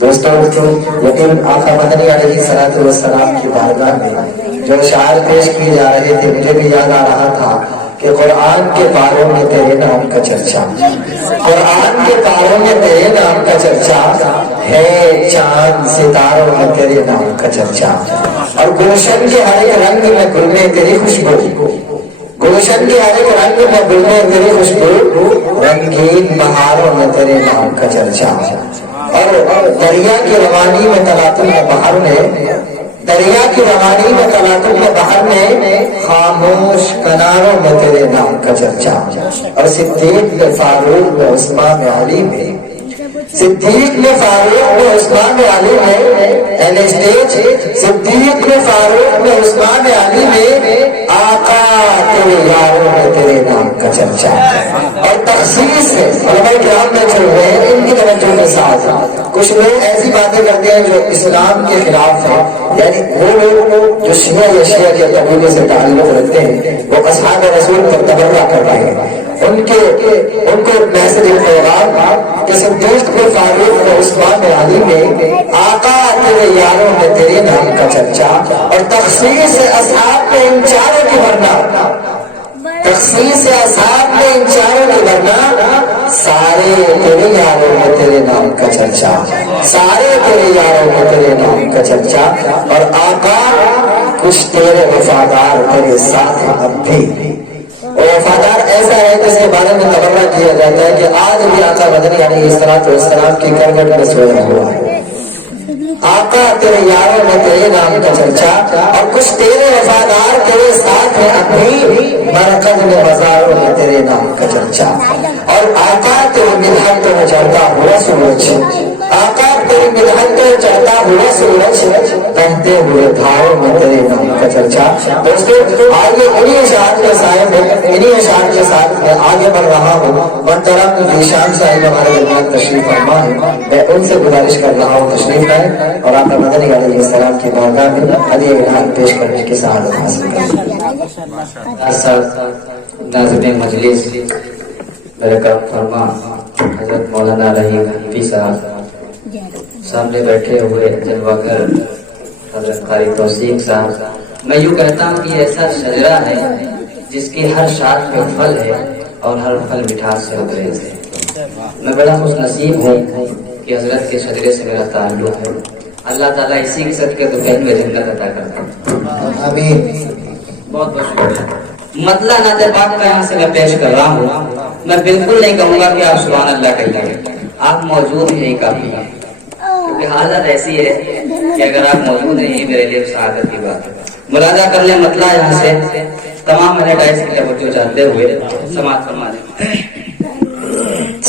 دوستوں یقین آقا مدنی علیہ الصلوۃ والسلام کی بارگاہ میں جو اشعار پیش کیے جا رہے تھے مجھے بھی یاد آ رہا تھا کہ قرآن کے پاروں میں تیرے نام کا چرچا، قرآن کے پاروں میں تیرے نام کا چرچا ہے، چاند ستاروں میں تیرے نام کا چرچا، اور گلشن کے ہر ایک رنگ میں گل میں تیری خوشبو، گلشن کے ہر ایک رنگ میں گل میں تیری خوشبو، رنگین بہاروں میں تیرے نام کا چرچا، اور دریا کی روانی میں تلاطم بہار میں، دریا کی روانی میں تلاطم بہار میں، خاموش کناروں میں تیرے نام کا چرچا، اور صدیق میں فاروق میں عثمان علی میں، صدیق میں فاروق میں عثمان علی میں، این اسٹیج صدیق میں فاروق میں عثمان علی میں، آقا تیرے یاروں میں تیرے نام کا چرچا، اور تخصیص ہے علماء کرام میں چل رہے ہیں ان کی توجہ کے ساتھ۔ کچھ لوگ ایسی باتیں کرتے ہیں جو اسلام کے خلاف ہیں، یعنی وہ لوگ جو شیعہ یا شیعہ کے قبیلے سے تعلق رکھتے ہیں وہ اصحاب رسول پر تبرہ کر رہے ہیں، ان کو میسج پیغام کہ صدیق میں فاروق میں عثمان علی میں، آقا تیرے یاروں میں تیرے نام کا چرچا، اور تخصیص اصحاب میں ان چاروں کی ورنہ، تخصیص اصحاب میں ان چاروں کی ورنہ، سارے تیرے یاروں میں تیرے نام کا چرچا، سارے تیرے یاروں میں تیرے نام کا چرچا، اور آقا کچھ تیرے وفادار تیرے ساتھ اب بھی، اور وفادار ایسا ہے جس کے بارے میں تبرہ کیا جاتا ہے کہ آج بھی آقا مدنی علیہ الصلوۃ والسلام کی کرگٹ میں سویا ہوا ہے۔ آقا تیرے یاروں میں تیرے نام کا چرچا، اور کچھ تیرے وفادار تیرے ساتھ ہیں اب بھی، مرکز میں مزاروں میں تیرے نام کا چرچا، اور آقا تیرے مدحت میں چڑھتا ہوا سورج، آقا تیرے مدحت میں چڑھتا ہوا سورج، بہتے ہوئے دھاروں میں تیرے نام کا چرچا۔ دوستو آگے انہی اشعار کے سائے میں، انہی اشعار کے ساتھ میں آگے بڑھ رہا ہوں، محترم ذیشان صاحب ہمارے درمیان تشریف فرما ہے، میں ان سے گزارش کر رہا ہوں تشریف لائیں اور آقا مدنی علیہ السلام کی بارگاہ میں علی اعلان پیش کرنے کی سعادت حاصل کریں۔ ناظرین مجلس برکت فرما حضرت مولانا رحیم حنفی صاحب، سامنے بیٹھے ہوئے جلوہ گر حضرت قاری توصیف صاحب، میں یوں کہتا ہوں کہ ایسا شجرہ ہے جس کی ہر شاخ میں پھل ہے اور ہر پھل مٹھاس سے گریز ہے۔ میں بڑا خوش نصیب ہوں کہ حضرت کے شجرے سے میرا تعلق ہے، اللہ تعالیٰ اسی کے صدقے تو کہیں میں جنت عطا کرتا ہوں، آمین۔ بہت بہت شکریہ۔ مطلع نعت پاک کا یہاں سے میں پیش کر رہا ہوں، میں بالکل نہیں کہوں گا کہ آپ سبحان اللہ کہیے، آپ موجود ہی نہیں کافی ہیں، کیونکہ حالت ایسی ہے کہ اگر آپ موجود ہیں یہ میرے لیے سعادت کی بات ہے۔ ملاحظہ کر لیں مطلع یہاں سے، تمام میرے ڈائس کی توجہ چاہتے ہوئے سماعت فرما دیں۔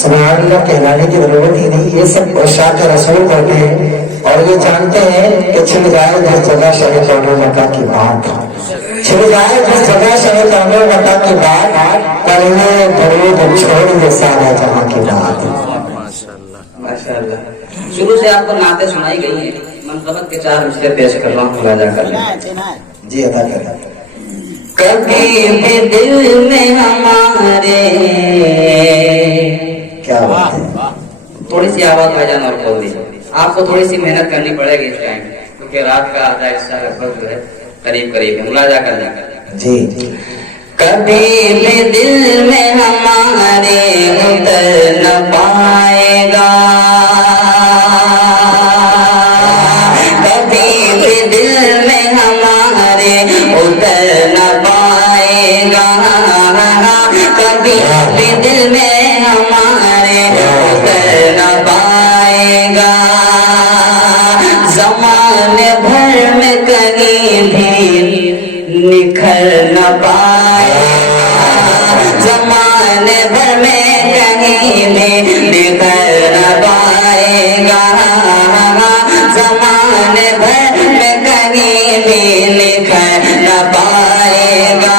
سبحان اللہ کہلانے کی ضرورت ہی نہیں، یہ سب عشاق رسول کرتے ہیں اور یہ جانتے ہیں کہ چھل جائے جس جگہ شہ کونو مکہ کی بات، چھل جائے جس جگہ شہ کونو مکہ کی بات، کرنے درود چھوڑ دے سارا جہاں کی بات۔ ماشاءاللہ شروع سے آپ کو نعتیں سنائی گئی ہیں، منقبت کے 4 مصرے پیش کر رہا ہوں، مراجعہ کر لیں۔ جی ادا کریں۔ کبھی بھی دل میں ہمارے، کیا بات ہے، تھوڑی سی آواز بھائی جان اور کھول دیجیے، آپ کو تھوڑی سی محنت کرنی پڑے گی اس ٹائم، کیونکہ رات کا آدھا حصہ لگ بھگ جو ہے قریب قریب ہے، مراجعہ کر لیں۔ جی کبھی بھی دل میں ہمارے اتر نہ پائے گا، کبھی بھی دل میں ہمارے اتر نہ پائے گا، کبھی بھی دل میں ہمارے اتر نہ پائے گا، زمانے بھر میں کہیں بھی نکھر نہ پائے گا، زمانے بھر میں کہیں بھی نکھر نہ پائے گا، زمانے بھر میں کہیں بھی نکھر نہ پائے گا،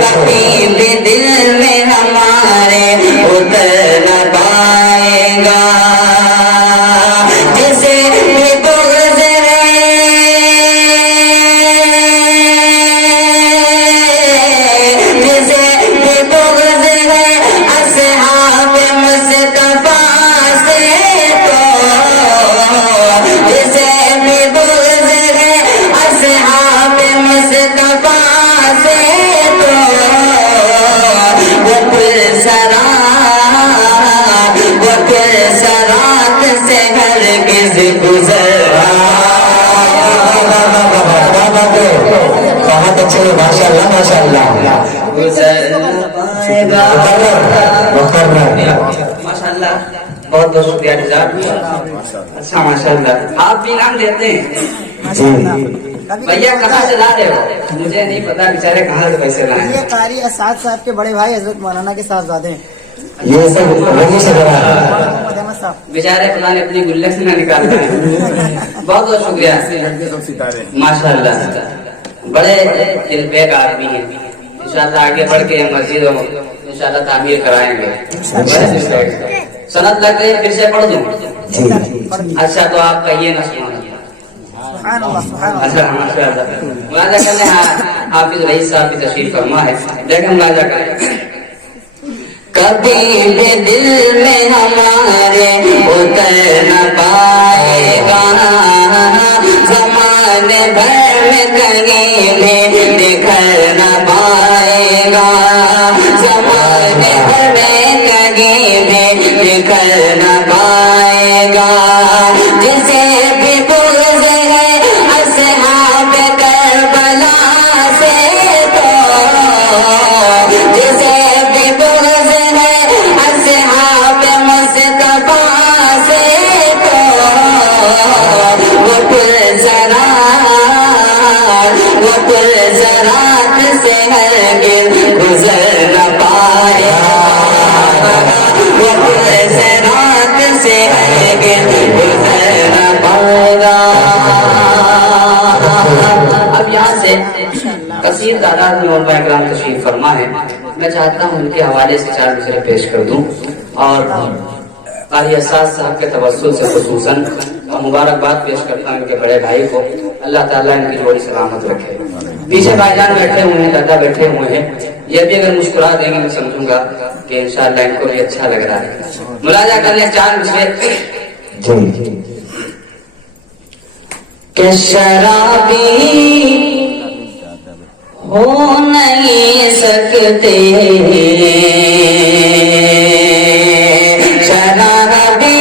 کبھی بھی دل میں ہمارے اتر نہ پائے گا، جسے بھی بغض ہے، جسے بھی بغض ہے اصحاب مصطفیٰ سے، تو गुजरा। बहुत अच्छे, माशाल्लाह माशाल्लाह। माशाल्लाह, बहुत बहुत शुक्रिया निजात। अच्छा माशाल्लाह, आप भी नाम देते हैं जी। भैया? कहाँ से ला रहे हो? मुझे नहीं पता बेचारे कहाँ से पैसे लाए। ये कारी असाद साहब के बड़े भाई हजरत मौलाना के साहबजादे हैं। ये सब वही से बना है। मोहम्मद अहमद साहब बेचारे पता नहीं अपनी गुल्लक से ना निकाल रहे हैं। बहुत बहुत शुक्रिया माशाल्लाह, बड़े दिल पे का आदमी है। इंशाल्लाह आगे बढ़ के मस्जिद इंशाल्लाह तामीर कराएंगे। सनत लग गई, फिर से पढ़ दूं? अच्छा तो आप कहिए ना, सुनो। अच्छा माशाल्लाह, मुलाजा करने हाफिज रईस साहब की तशरीफ फरमा है, देखें मुलाजा करें। कभी भी दिल में हमारे उतर न पाएगा, ज़माने भर में कहीं भी दिखर न पाएगा, ज़माने भर में कहीं भी दिखर न पाएगा। जिसे भी बुग़्ज़ है अस्हाब करबला से, तो जिसे भी बुग़्ज़ है अस्हाब मुस्तफ़ा से, तो वो पुरज़रात से हरगिज़ गुज़र न पाएगा, वो पुरज़रात से हरगिज़ गुज़र न पाएगा। अब यहाँ से कसीर तादाद में उलमा इकराम तशरीफ फरमा है। मैं चाहता हूँ उनके हवाले से 4 मिसरे पेश कर दूं और कारी असाद साहब के तवस्सुल से खुसूसन और मुबारकबाद पेश करता हूँ इनके बड़े भाई को। अल्लाह ताला इनकी जोड़ी सलामत रखे। पीछे भाईजान बैठे हुए हैं, दादा बैठे हुए हैं, ये भी अगर मुस्कुरा देंगे मैं समझूंगा कि इंशाअल्लाह इनको भी अच्छा लग रहा है। मुलाजा करने 4 मिसरे। कि शराबी हो नहीं सकते, शराबी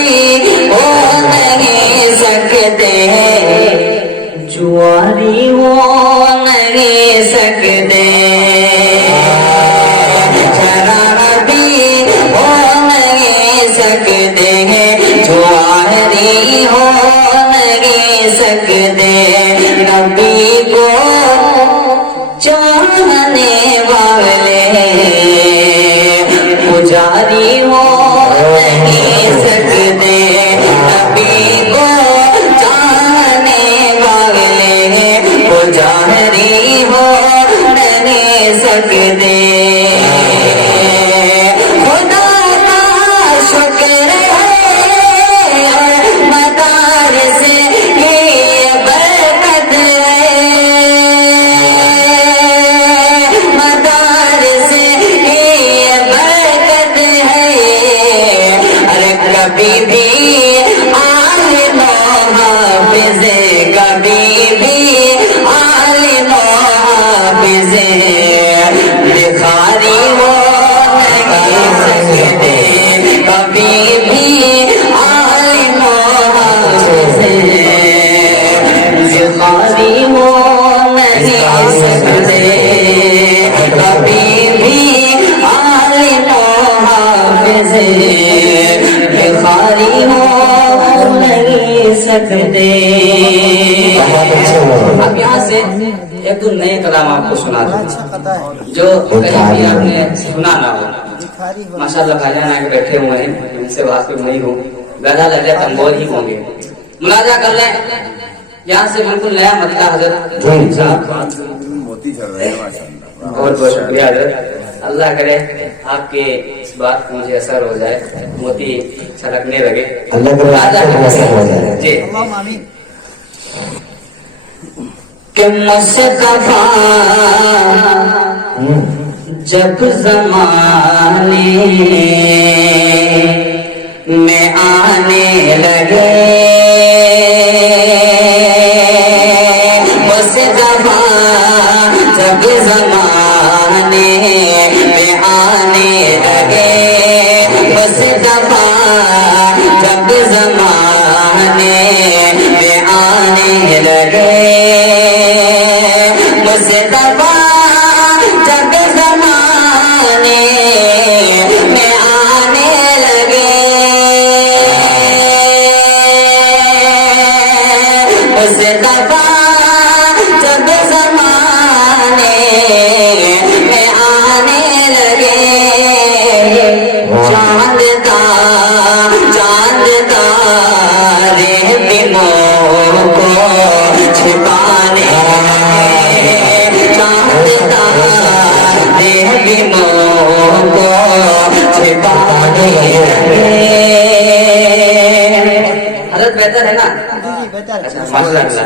हो नहीं सकते, जुआरी हो नहीं सकते, शराबी हो नहीं सकते, जुआरी हो नहीं सकते, नबी को चाहने वाले पुजारी हो नहीं सकते, नबी को चाहने वाले पुजारी हो नहीं सकते। खुदा का शुक्र है मदार से ये बरकत है, मदार से ये बरकत है। अरे कभी भी आलिम हाफिज़, कभी भी आलिम हाफिज़ भिखारी हो नहीं सकते, कभी भी आलिम हाफिज़ भिखारी हो नहीं सकते, कभी भी आलिम हाफिज़ भिखारी हो नहीं सकते। अब यहाँ से एक दो नए कलाम आपको सुना दूं जो कहीं भी आपने सुना ना हो। माशाल्लाह भाईजान आगे बैठे हुए हैं, इनसे वाकिफ नहीं हूँ, गदा लहजा तंबोर ही होंगे। मुलाजा कर लें यहाँ से बिल्कुल नया मतला हजरत साहब। बहुत बहुत शुक्रिया हजरत, अल्लाह करे आपके इस बात को मुझे असर हो जाए, मोती छलकने लगे। जी कि मुस्तफा जब ज़माने में आने लगे, मुस्तफा जब ज़माने में आने लगे, मुस्तफा जब ज़माने बिमों को छिपाने लगे। हजरत बेहतर है ना? जी बेहतर है। माशाअल्लाह।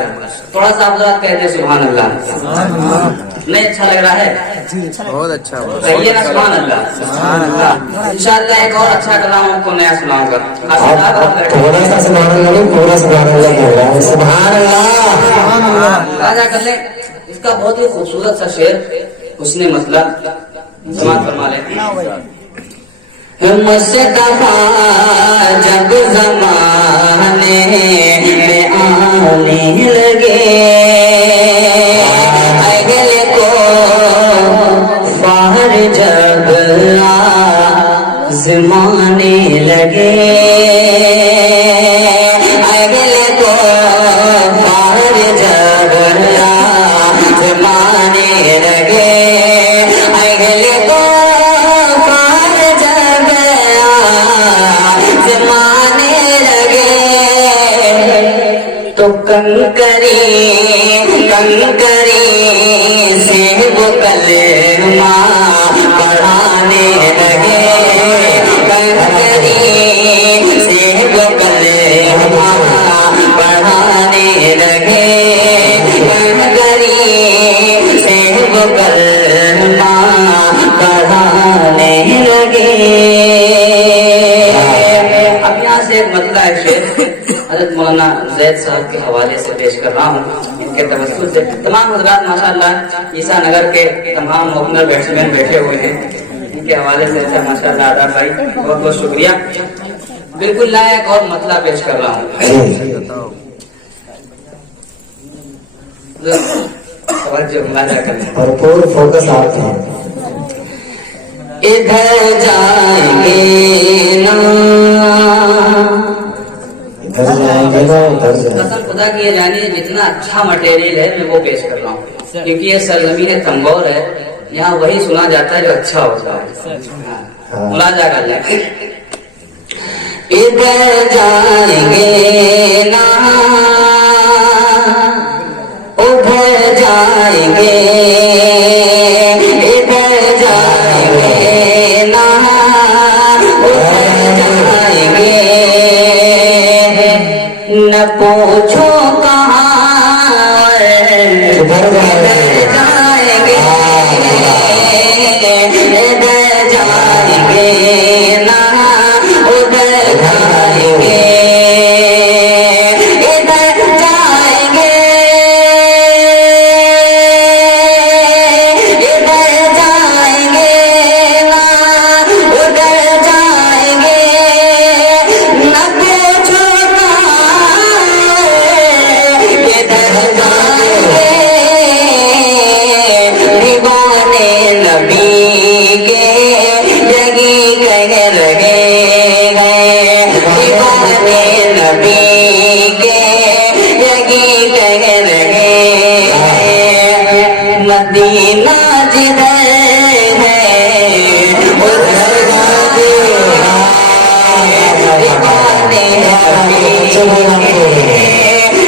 थोड़ा सा आप कह दे सुभान अल्लाह। नहीं अच्छा लग रहा है? बहुत अच्छा कहिए ना सुभान अल्लाह। इंशाअल्लाह एक और अच्छा कलाम आपको नया सुनाऊंगा। थोड़ा सा सुभान अल्लाह नहीं, पूरा सुभान अल्लाह बोल रहा है। सुभान अल्लाह। राजा कर ले। इसका बहुत ही खूबसूरत सा शेर, उसने मतलब समाज फरमा ले। मुस्तफा जब ज़माने में आने लगे, अगल को फार जब आज़माने लगे, अगल को फार जब आज़माने लगे, अगल को तो कंकरी से वो कलमा पढ़ाने लगे, कंकरी से वो कलमा पढ़ाने लगे, कंकरी से वो कलमा पढ़ाने लगे। अब यहाँ से एक मतलब है शेर हज़रत मौलाना ज़ैद साहब के हवाले से पेश कर रहा हूँ। इनके तवज्जुह से तमाम हज़रात माशाअल्लाह ईसा नगर के तमाम ओपनर बैट्समैन बैठे हुए हैं, इनके हवाले से अच्छा माशाअल्लाह आदाब भाई बहुत बहुत शुक्रिया। बिल्कुल लायक और मतलब पेश कर रहा हूँ। तवज्जो मुलाजा कर लें। भरपूर फोकस आपके हैं। इधर जाएंगे ना, इधर जाएंगे ना उधर जाएंगे। कसम खुदा की ये जानिए जितना अच्छा मटेरियल है मैं वो पेश कर रहा हूँ, क्योंकि ये सरजमीन तंगौर है, यहाँ वही सुना जाता है जो अच्छा होता है। मुलाजा कर लें। इधर जाएंगे ना उधर जाएंगे, इधर जाएंगे ना उधर जाएंगे, न पूछो कहाँ इधर जाएंगे, इधर जाएंगे ना उधर जाएंगे, इधर जाएंगे, इधर जाएंगे ना उधर जाएंगे, न पूछो इधर जाएंगे, दीवाने नबी के जगी कह लगे गए, दीवाने नबी के जगी कह लगे, मदीना जिधर है उधर जाते दीवाने नबी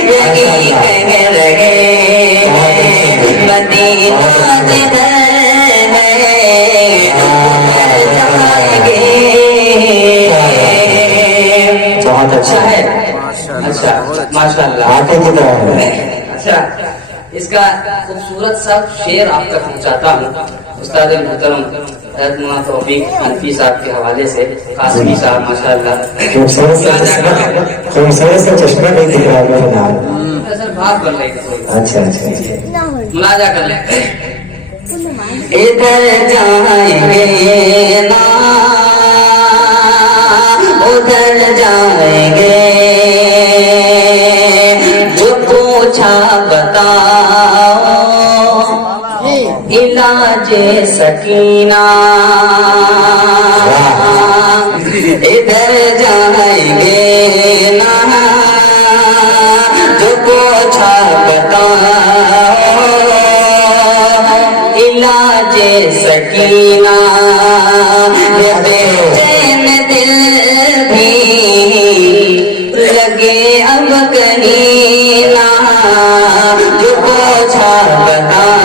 जगी कह लगे, मदीना जिधर है उधर जाएंगे। बहुत अच्छा है। अच्छा माशाअल्लाह। आटे की तरह है। अच्छा इसका खूबसूरत सा शेर आप तक पहुंचाता हूँ उस्ताद मोहतरम हज़रत मौलाना तौफीक हनफी साहब के हवाले से। कासिमी साहब माशाअल्लाह खूबसूरत से चश्मा नहीं दिख रहा है मेरे नाम। सर बात कर रही थी। अच्छा अच्छा अच्छा। मुलाजा कर लें। इधर जाएंगे ना उधर जाएंगे, जो पूछा बताओ इलाजे सकीना, इधर जाएंगे ना जो पूछा बताओ इलाजे सकीना, ये बेचैन दिल भी लगे अब कहीं ना, जो पूछा बताओ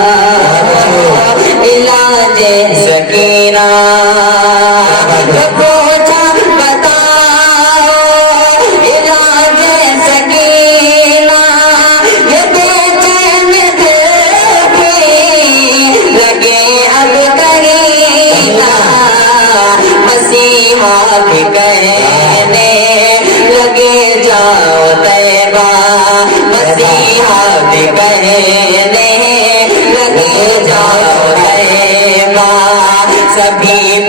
इलाजे سکینہ پوچھا بتاؤ علاج سکینہ یہ بے چین دل بھی لگے اب کرینا مسیحا بھی کہنے لگے جاؤ طیبہ مسیحا بھی کہنے لگے جاؤ طیبہ سبھی